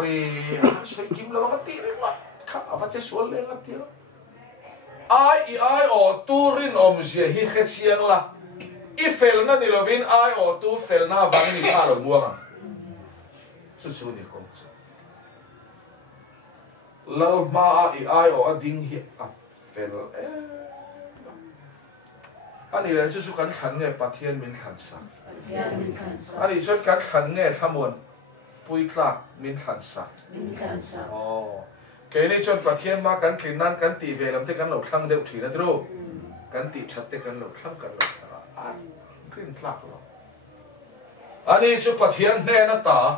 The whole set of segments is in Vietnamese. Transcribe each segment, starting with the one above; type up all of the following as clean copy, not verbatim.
ôi soi kim lo ngat ti rin ma kha ava che sual le ngat ti ai o turin om je hi khet siang la i fel na ni lovin ai o tu fel na wang ni a lo buang chu ni kom chu lo ma ai o ading hi a fel ani le chu kan than nge pathian min than sa ani chu kan than nge thamon pui tla min than sa cái này chọn bắt thiên mà cắn kín nan cắn tỉ về làm thế cắn lẩu thăng đều thủy là đâu cắn tỉ chặt thế cắn lẩu thăng kín lạc rồi anh ấy chụp bắt thiên này nó ta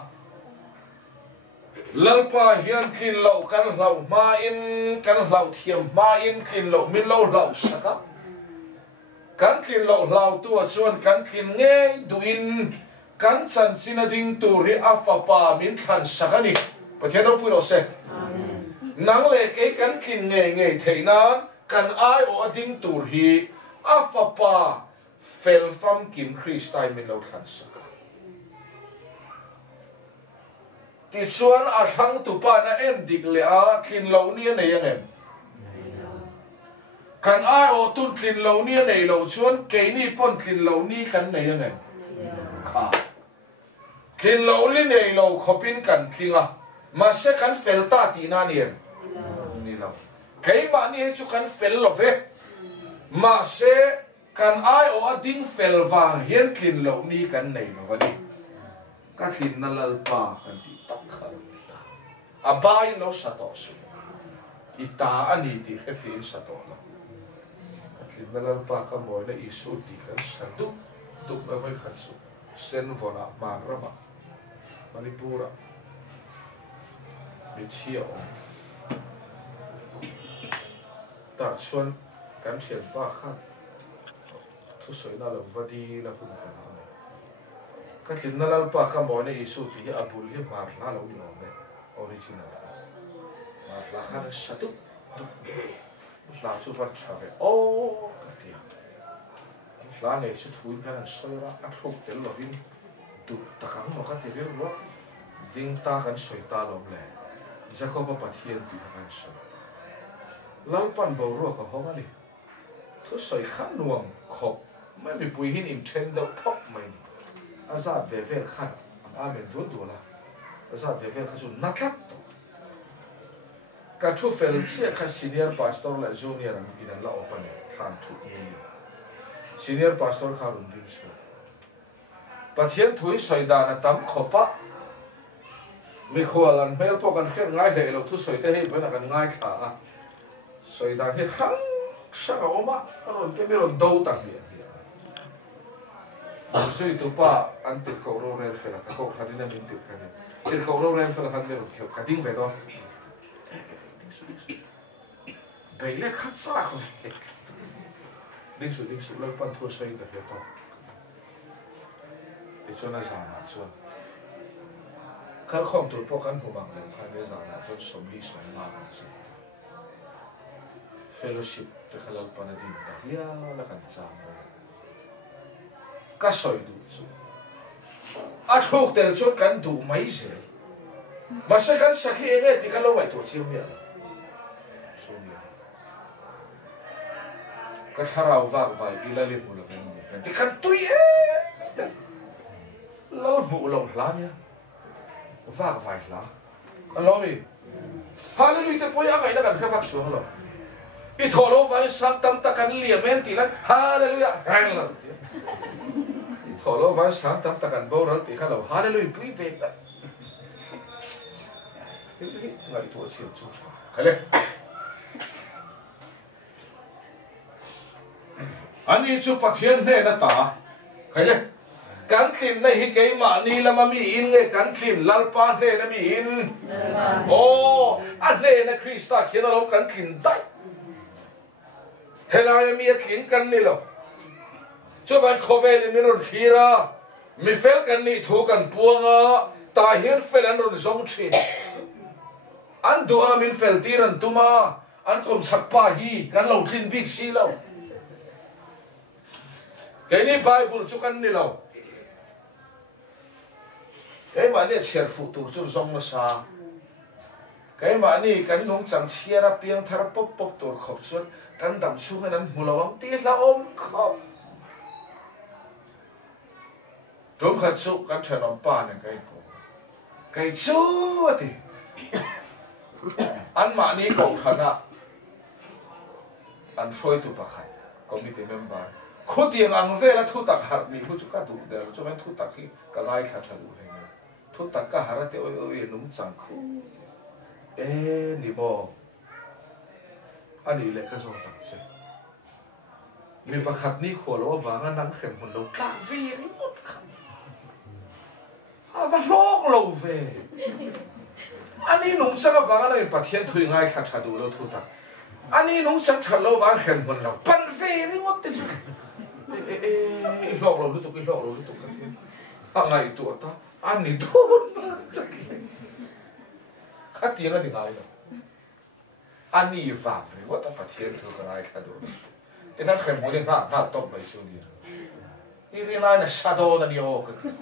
lalpa hiền kín lẩu cắn lẩu ma in cắn lẩu thiềm ma in kín lẩu min lẩu lẩu sắc cắn kín lẩu tua chuan cắn kín nghe duin cắn san xin đinh tu ri afapa min than sắc anh bắt thiên đâu pui đâu se nang le ke kan kin nge thei na kan ai o ading tur hi afapa fel fam kim Christai min lo than saka ti chuan a thang tu pa na em dik le a kin lo ni nei ang em kan ai o tun kin lo ni nei lo chuan ke ni pon kin lo ni kan nei ang em kha kin lo ni nei lo khopin kan khinga ma se kan fel ta ti na ni em cái mà ni chú kan fel lo ve mà sẽ kan ai o ading fel vàng hiền kin lo ni kan nei lo vani ka thin na lal pa kan ti tak khal a bai lo sa to su ita ani ti he fin sa to lo ka thin na lal pa ka moi na isu ti kan sa tu na vai khan su sen vona man rama manipura mi chia ta chuan kan thian pa khan thu soi na lo vadi la hun kan ne ka thin na lal pa kha mo ne isu ti abul hi mar la lo ni ne original mar la khan satu la chu fan chave o ka tia la ne chu thu kan soi ra a thuk tel lo vin tu takang mo ka ti ri ro ding ta kan soi ta lo le jacob pathian ti kan soi lau pan bầu ruột có không anh thứ sợi khăn nuông khóc mấy bị bùi hin im chen đâu phóc mày ra về khăn mình rút đùa là ra về khăn xuống nát lắm cả chú phèn xe khăn senior pastor là junior anh bị đánh lão pan than thụt nhiều senior pastor khá rung rinh số bắt hiện thui sợi đàn là tắm khóc á mi khoa lần mấy bộ cần khen ngay để lâu thu sợi thế hay với là cần ngay cả soi đàn hết khăng sao ông mà rồi cái biết rồi đâu tặng liền soi tụ pa anh tự cầu rồi lên phải là cái cầu khăn đi mình tự cái này tự cầu rồi lên phải là khăn đi rồi kiểu cái tiếng về đó đấy là khát sao không đinh số lâu pan thua soi cái đó để cho nó giảm lại cho các không tụ pa căn hồ bằng lên khăn để giảm lại cho sống đi sống lại fellowship te halal panadin ta hiya la kan sama ka soi du chu a thuk tel chu kan du mai je ma se kan sakhi ege ti kan lo vai to chiu mi so mi ka tharau va vai ila le mu lo ven ti kan tu ye lo mu lo la nya va vai la lo mi hallelujah te poya ga ina kan ka fak suang lo i tholo vai sang tam ta kan liamen ti lan hallelujah hallelujah i tholo vai sang tam ta kan boral ti khalo hallelujah pui ve la ngai tu chiu chu khale ani chu pathian ne na ta khale kan thin na hi ke ma ni lama mi in nge kan thin lalpa ne na mi in o a ne na Krista khena lo kan thin dai helai mi thin kan ni lo chu ban khovel mi ron khira mi fel kan ni thu kan puanga ta hian fel an ron zong thin an duang min fel tiran tuma an kom sakpa hi kan lo thin big si lo cái này Bible chú căn này lâu cái mà này chèn phụ thuộc chú rong nó xa cái mà ni cái nông chẳng chia ra piang thar pop pop tur khop chuan kan dam chu han an mulawang ti la om khop tôm khát chu kan thèn om pa ne cái chu thì anh mà ni cầu khana anh soi tu pakhat committee member khu tiền ang ve la thu tak har mi khu chu ka du de chu men thu tak khi ka lai kha tha du he thu tak ka har te oi num chang khu e ni bo ani le ka zo tak se mi pakhat ni kholo wanga nang khem hun lo ka vi ri mot kham a va lok lo ve ani nung sa ka wanga na pathian thui ngai kha tha du lo thu tak ani nung sang thal lo wang khem hun lo pan ve ri mot te chu lok lo lu tu ki lok lo lu tu ka thi a ngai tu ta ani thon ba chak khát tiếng là tiếng ai đó anh đi vào rồi what ta phát hiện thôi cái ai khát đâu cái thằng khém muốn đi ngã top mấy chỗ đi đi đi này là shadow là nhiều cái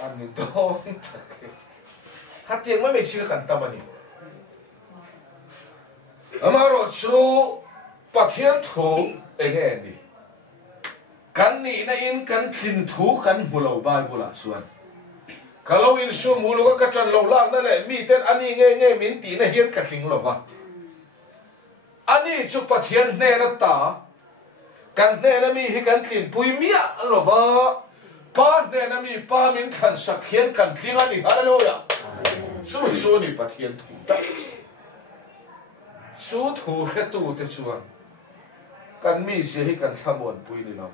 anh đi đâu khát tiếng mấy chưa cần tâm anh mà rồi chú phát hiện thôi anh nghe đi cái này là in cái kinh thú cái mù lâu bài mù lá xuân kalau in su mulu ka katan lo lang na le mi ten ani nge min ti na hian ka thling lo wa ani chu pathian ne na ta kan ne na mi hi kan thin pui mi a lo wa pa ne na mi pa min khan sak hian kan thling ani hallelujah su ni pathian thu ta su thu he tu te chuan kan mi si hi kan thamon pui ni lo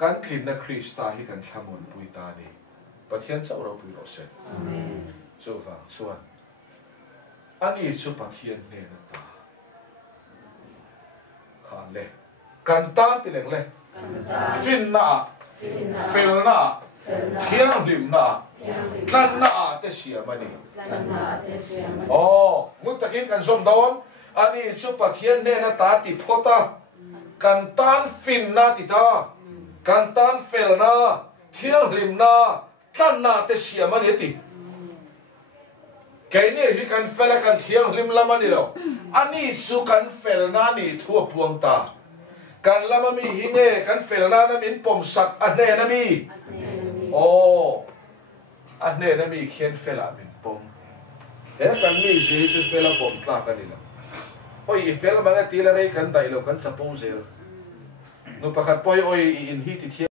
kan thin na Krista hi kan thamon pui ta ni pathian cháu đâu bị lộ sẽ, chú vàng chuan, anh ấy chú pathian nè nó ta, khá lệ, can tan thì lệ, fin na, fel na, thiang lim na, lan na te xia mani, muốn ta kiến can som đón, anh ấy chú pathian nè nó ta thì phota, can tan fin na thì ta, can tan fel na, thiang lim na tan na te xia man yeti cái này hi kan fel kan thiang lim lama ni lo ani chu kan fel na ni thua puang ta kan lama mi hi nge kan fel na na min pom sak a ne na mi a ne na mi khen fel a min pom he kan mi ji chu fel a pom ta kan ni lo oi fel ma nga ti la rei kan dai lo kan suppose no pakhat poi oi in hi ti